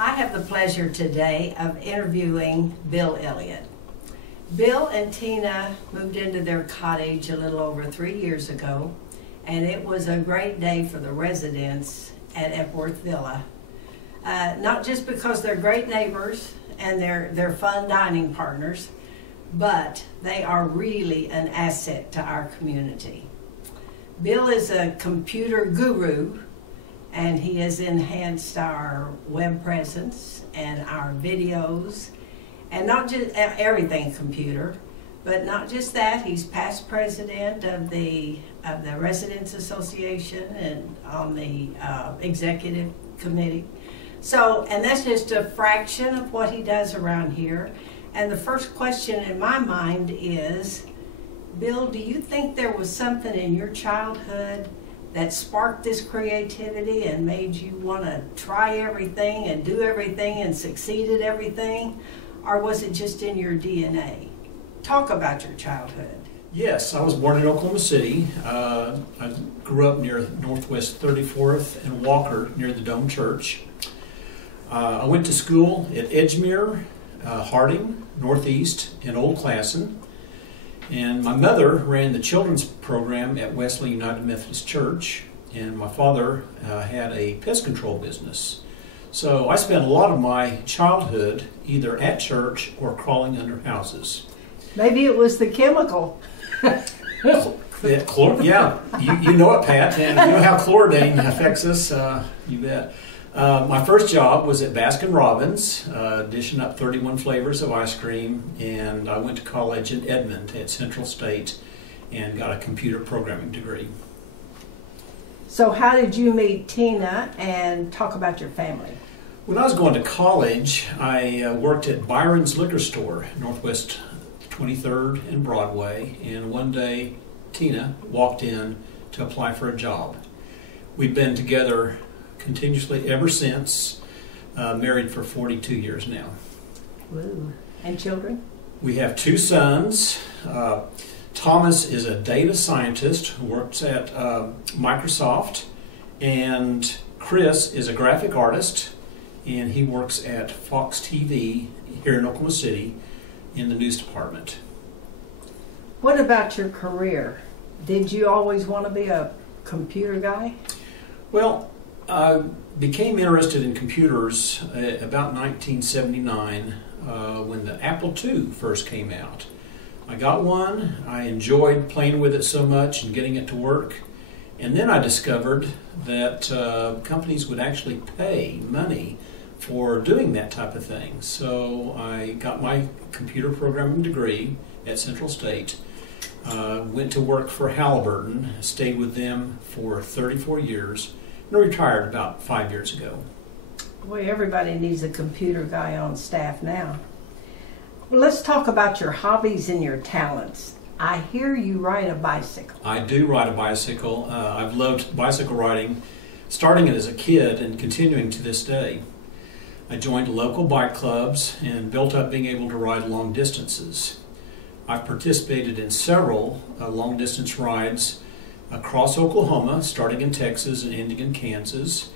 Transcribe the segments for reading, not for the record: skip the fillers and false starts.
I have the pleasure today of interviewing Bill Elliott. Bill and Tina moved into their cottage a little over 3 years ago, and it was a great day for the residents at Epworth Villa. Not just because they're great neighbors and they're fun dining partners, but they are really an asset to our community. Bill is a computer guru, and he has enhanced our web presence and our videos, and not just everything computer, but not just that. He's past president of the Residents Association and on the executive committee. So, and that's just a fraction of what he does around here. And the first question in my mind is, Bill, do you think there was something in your childhood that sparked this creativity and made you want to try everything and do everything and succeed at everything? Or was it just in your DNA? Talk about your childhood. Yes, I was born in Oklahoma City. I grew up near Northwest 34th and Walker near the Dome Church. I went to school at Edgemere, Harding, Northeast, and Old Classen. And my mother ran the children's program at Wesley United Methodist Church, and my father had a pest control business. So I spent a lot of my childhood either at church or crawling under houses. Maybe it was the chemical. Yeah, you know it, Pat, and you know how chlordane affects us, you bet. My first job was at Baskin-Robbins, dishing up 31 flavors of ice cream, and I went to college in Edmond at Central State and got a computer programming degree. So how did you meet Tina, and talk about your family? When I was going to college, I worked at Byron's Liquor Store, Northwest 23rd and Broadway, and one day Tina walked in to apply for a job. We've been together continuously ever since, married for 42 years now. Woo. And children? We have 2 sons. Thomas is a data scientist who works at Microsoft, and Chris is a graphic artist, and he works at Fox TV here in Oklahoma City in the news department. What about your career? Did you always want to be a computer guy? Well, I became interested in computers about 1979 when the Apple II first came out. I got one. I enjoyed playing with it so much and getting it to work. And then I discovered that companies would actually pay money for doing that type of thing. So I got my computer programming degree at Central State, went to work for Halliburton, stayed with them for 34 years, and retired about 5 years ago. Boy, everybody needs a computer guy on staff now. Well, let's talk about your hobbies and your talents. I hear you ride a bicycle. I do ride a bicycle. I've loved bicycle riding, starting it as a kid and continuing to this day. I joined local bike clubs and built up being able to ride long distances. I've participated in several long distance rides across Oklahoma, starting in Texas and ending in Kansas.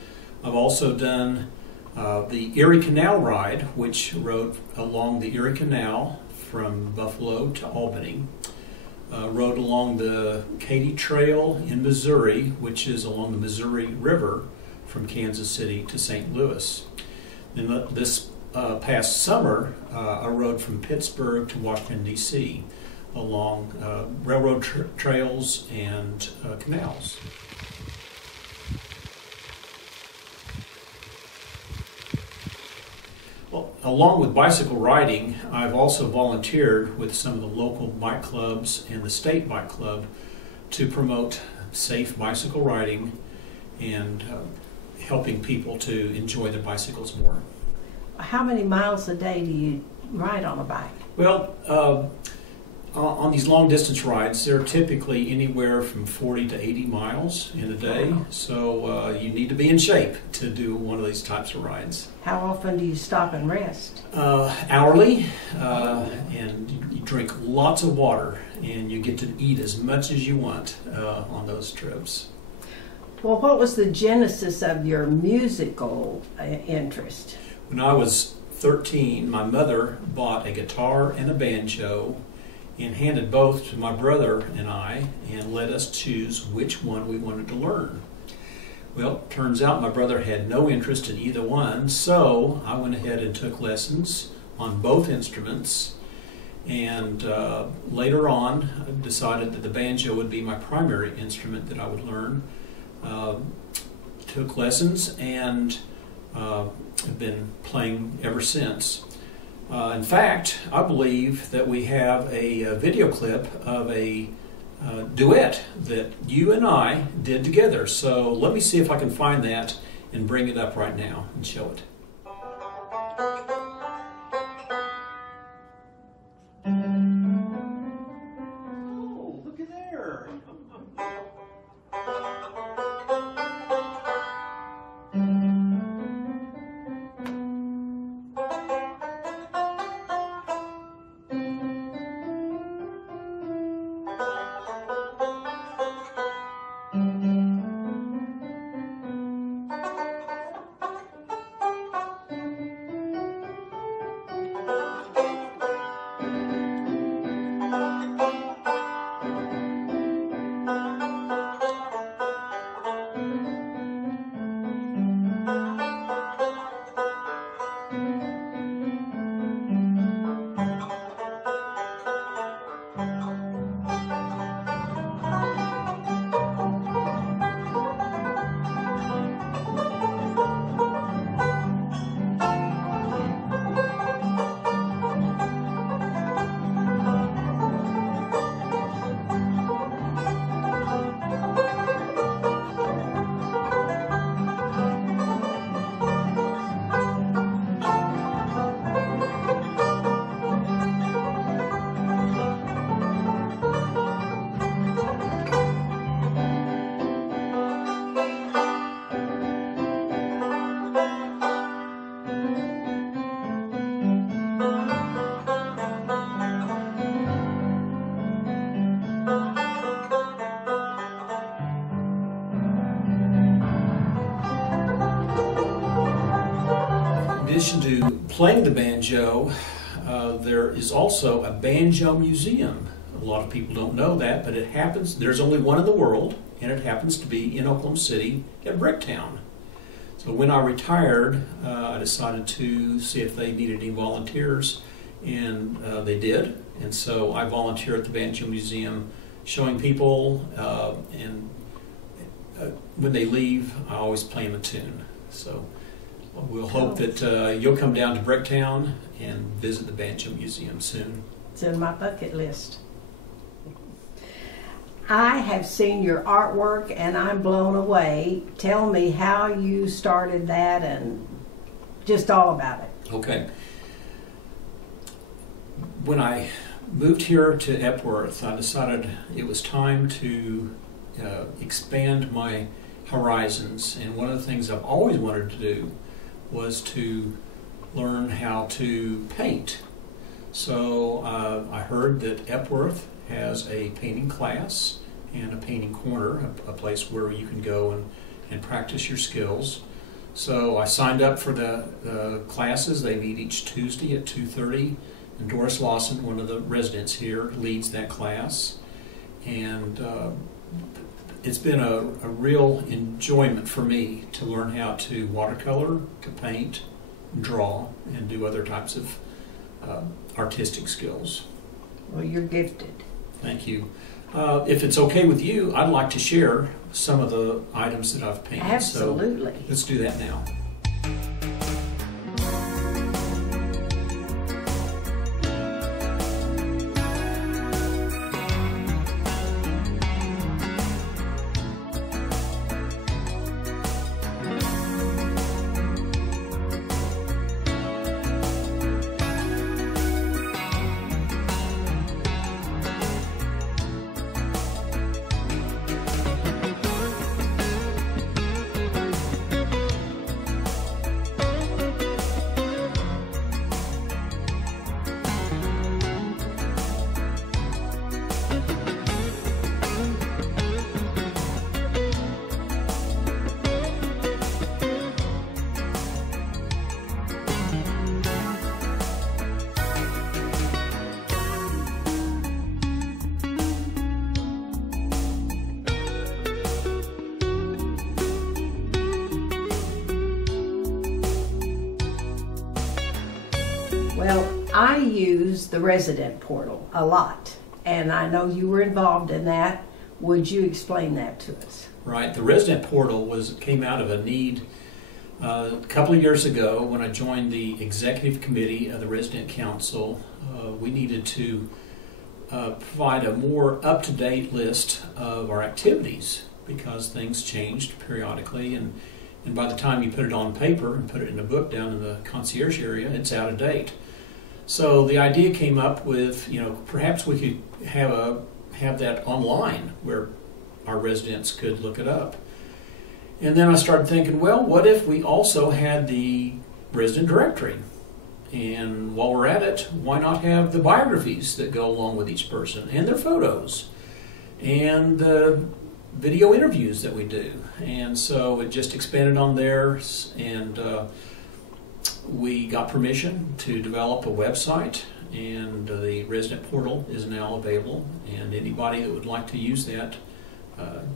I've also done the Erie Canal ride, which rode along the Erie Canal from Buffalo to Albany. Rode along the Katy Trail in Missouri, which is along the Missouri River from Kansas City to St. Louis. And this past summer, I rode from Pittsburgh to Washington, D.C. along railroad trails and canals. Well, along with bicycle riding, I've also volunteered with some of the local bike clubs and the state bike club to promote safe bicycle riding and helping people to enjoy their bicycles more. How many miles a day do you ride on a bike? Well, on these long distance rides, they're typically anywhere from 40 to 80 miles in a day, so you need to be in shape to do one of these types of rides. How often do you stop and rest? Hourly, and you drink lots of water, and you get to eat as much as you want on those trips. Well, what was the genesis of your musical interest? When I was 13, my mother bought a guitar and a banjo and handed both to my brother and I and let us choose which one we wanted to learn. Well, turns out my brother had no interest in either one, so I went ahead and took lessons on both instruments, and later on I decided that the banjo would be my primary instrument that I would learn. Took lessons and have been playing ever since. In fact, I believe that we have a video clip of a duet that you and I did together. So let me see if I can find that and bring it up right now and show it. Oh, look at there. In addition to playing the banjo, there is also a banjo museum. A lot of people don't know that, but it happens. There's only one in the world, and it happens to be in Oklahoma City at Bricktown. So when I retired, I decided to see if they needed any volunteers, and they did. And so I volunteer at the Banjo Museum, showing people, and when they leave, I always play them a tune. So we'll hope that you'll come down to Bricktown and visit the Banjo Museum soon. It's in my bucket list. I have seen your artwork and I'm blown away. Tell me how you started that and just all about it. Okay. When I moved here to Epworth, I decided it was time to expand my horizons, and one of the things I've always wanted to do was to learn how to paint. So I heard that Epworth has a painting class and a painting corner, a place where you can go and practice your skills. So I signed up for the classes. They meet each Tuesday at 2:30, and Doris Lawson, one of the residents here, leads that class. And it's been a real enjoyment for me to learn how to watercolor, to paint, draw, and do other types of artistic skills. Well, you're gifted. Thank you. If it's okay with you, I'd like to share some of the items that I've painted. Absolutely. So let's do that now. Well, I use the resident portal a lot, and I know you were involved in that. Would you explain that to us? Right. The resident portal came out of a need a couple of years ago when I joined the executive committee of the resident council. We needed to provide a more up-to-date list of our activities because things changed periodically, and by the time you put it on paper and put it in a book down in the concierge area, it's out of date. So the idea came up with, perhaps we could have that online where our residents could look it up. And then I started thinking, well, what if we also had the resident directory? And while we're at it, why not have the biographies that go along with each person and their photos and the video interviews that we do? And so it just expanded on there, and we got permission to develop a website, and the resident portal is now available, and anybody that would like to use that,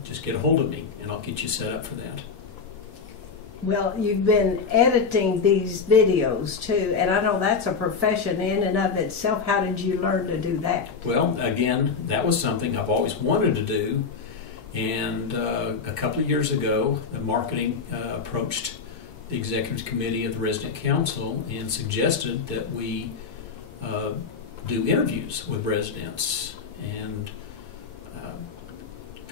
just get a hold of me and I'll get you set up for that. Well, you've been editing these videos too, and I know that's a profession in and of itself. How did you learn to do that? Well, again, that was something I've always wanted to do, and a couple of years ago, the marketing approached the executive committee of the resident council and suggested that we do interviews with residents, and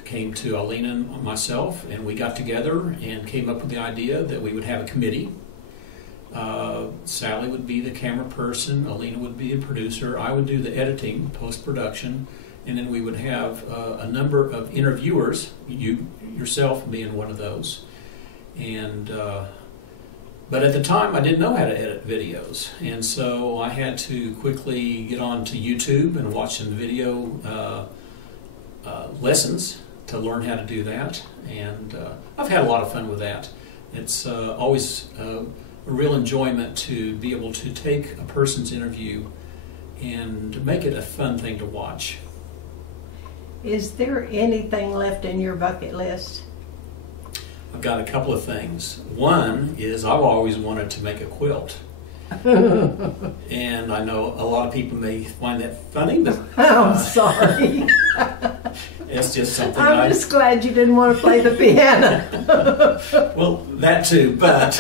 came to Alina and myself, and we got together and came up with the idea that we would have a committee. Sally would be the camera person, Alina would be a producer, I would do the editing, post-production, and then we would have a number of interviewers, you yourself being one of those. And but at the time I didn't know how to edit videos, and so I had to quickly get on to YouTube and watch some video lessons to learn how to do that, and I've had a lot of fun with that. It's always a real enjoyment to be able to take a person's interview and make it a fun thing to watch. Is there anything left in your bucket list? I've got a couple of things. One is I've always wanted to make a quilt. And I know a lot of people may find that funny, but I'm sorry. It's just something I'm just glad you didn't want to play the piano. Well, that too, but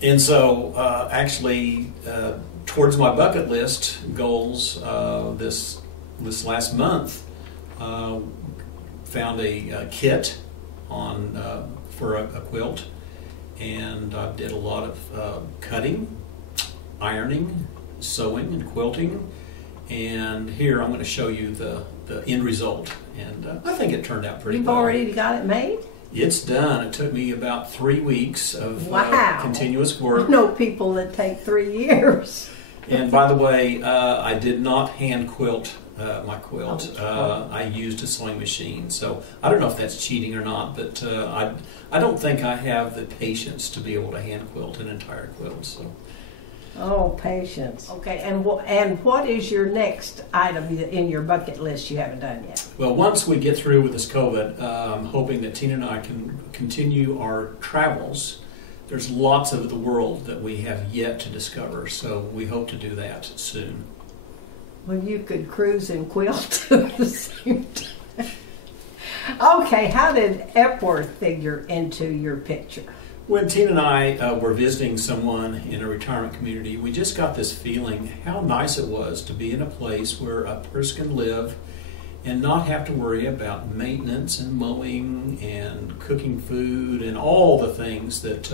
and so actually towards my bucket list goals this last month, found a kit on for a quilt, and I did a lot of cutting, ironing, sewing, and quilting. And here I'm going to show you the end result, and I think it turned out pretty well. You've already got it made? It's done. It took me about 3 weeks of continuous work. I know people that take 3 years. And by the way, I did not hand quilt my quilt. I used a sewing machine, so I don't know if that's cheating or not, but I don't think I have the patience to be able to hand quilt an entire quilt. So. Oh, patience. Okay, and what is your next item in your bucket list you haven't done yet? Well, once we get through with this COVID, I'm hoping that Tina and I can continue our travels. There's lots of the world that we have yet to discover, so we hope to do that soon. Well, you could cruise and quilt at the same time. Okay, how did Epworth figure into your picture? When Tina and I were visiting someone in a retirement community, we just got this feeling how nice it was to be in a place where a person can live and not have to worry about maintenance and mowing and cooking food and all the things that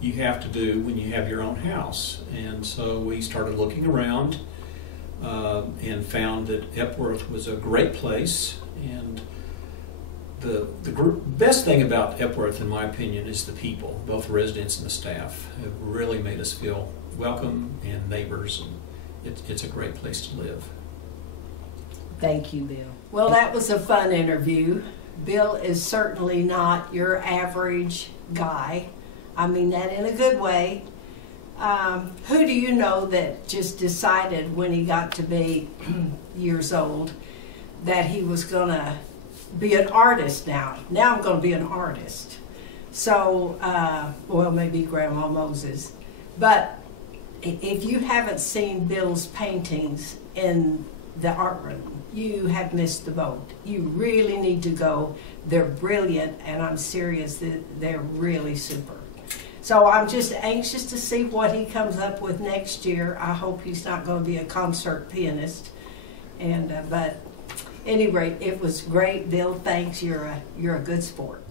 you have to do when you have your own house. And so we started looking around and found that Epworth was a great place. And the best thing about Epworth, in my opinion, is the people, both the residents and the staff, have really made us feel welcome and neighbors, and it's a great place to live. Thank you, Bill. Well, that was a fun interview. Bill is certainly not your average guy. I mean that in a good way. Who do you know that just decided when he got to be years old that he was going to be an artist now? Now I'm going to be an artist. So, well, maybe Grandma Moses. But if you haven't seen Bill's paintings in the art room, you have missed the boat. You really need to go. They're brilliant, and I'm serious, they're really super. So I'm just anxious to see what he comes up with next year. I hope he's not going to be a concert pianist. And but at any rate, it was great, Bill. Thanks. You're a good sport.